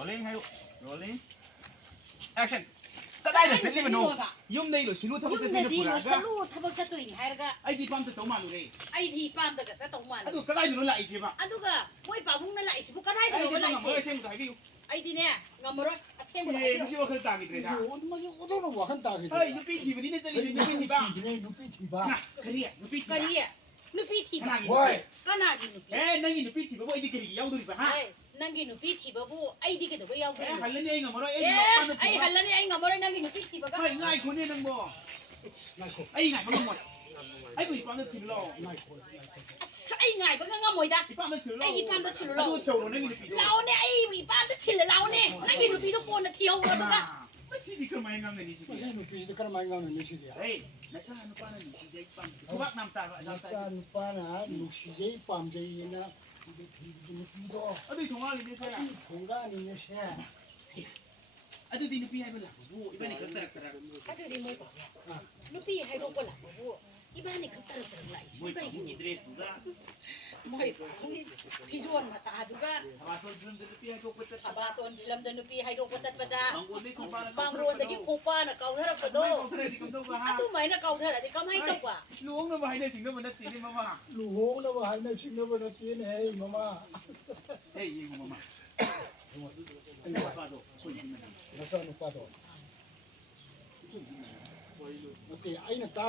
rolling ให้ rolling action ก็ได้เลยเสร็จเลยมันโน่ยุ่งในหรือชิลุทำจะเสร็จหรือเปล่าชิลุทำจะตุยนี่ให้ละก็ไอ้ที่ปั๊มจะต้องมาเลยไอ้ที่ปั๊มจะจะต้องมาอันนู้นก็ได้อยู่นั่นแหละไอ้ที่ปั๊มอันนู้นก็ไม่ปั๊มพุ่งนั่นแหละไอ้ที่ก็ได้อยู่นั่นแหละไอ้ที่ไอ้ที่เนี่ยงามร้อยอาเซียนหมดเลยไม่ใช่ว่าขึ้นตากี่เดือนนะไม่ใช่ว่าต้องว่าขึ้นตากี่เดือนเฮ้ยนุ๊กปีทีวันนี้เนี่ยจะเรียนนุ๊กปีทีบ้างนุ๊กปีทีบ้างกะเรียนุ๊กปีทีกะเรียนุ๊กปีทีบ้างเฮ้ยก็น่ากินนุ๊กปีนั่งกินนุ๊กปีทีบ้างไอ้ที่กะเรียยาวดูดิบ้างฮะนั่งกินนุ๊กปีทีบ้างไอ้ที่กะเรียยาวดูหันแล้วนี่ไอ้งามร้อยไอ้หันแล้วนี่ไอ้งามร้อยนั่งกินนุ๊กปีทีบ้างไม่ง่ายคนนี้นั่งบ่ไอ้ง่ายมันก็หมดไอ้ผู้หญิงปั๊มจะถือเราไอ้ง่ายมันก็ง่ายหมดจ้ะไอ้ปั๊มจะถือเราไอ้ปั๊มจะถือเราเราเนี่ยไอ้ปั๊มจะถือเราเนี่ยนั่งกินนุ๊กปีทุกคนเที่ยวกันทุกคนไม่ใช่ที่เขาไม่งามเลยนี่สิไม่ใช่นุ๊กปีที่เขาไม่งามเลยนี่สิเฮ้ยนักศึกษานุ๊กป้าเนี่ยนุ๊กชีเจ๊ปั๊มเขาว่าน้ำตานักศึกษานุ๊กป้านะนุ๊กชีเจ๊ปั๊มเจ๊นะนุ๊กปีโตอันนี้ถุงอะไรเนี่ยใช่ไหมถุงอะไรเนี่ยใช่อันนี้นุ๊กปีให้เป็นหลักบูอีบ้านนี่เขาตระอันนี้ไม่บอกนุ๊กปีให้ลูกเป็นหลักบูอีบ้านนี่เขาตระไหลสุดเลยยิ่งเดรสดูละไม่พี่ชวนมาตาดูก็อาบาตอนฟิล์มเดนุ๊กปีให้ลูกเป็นจัดอาบาตอนฟิล์มเดนุ๊กปีให้ลูกเป็นจัดประดาบางคนแต่ยิ่งคูป้าน่ะเกาเท่าไรก็โดอันตู้ไหมน่ะเกาเท่าไรที่เขาไม่ให้ตกว่ะลุงน่ะว่าให้ในสิ่งนั้นมันนัดตีนี่มาว่าลุงน่ะว่าให้ในสิ่งนั้นมันนัดตีนี่ให้มาว่าเฮ้ยยิงมาว่าไอ้หนูป้าโดคนยิงมันแล้วก็หนูป้าโดโอเคไอ้น่ะตา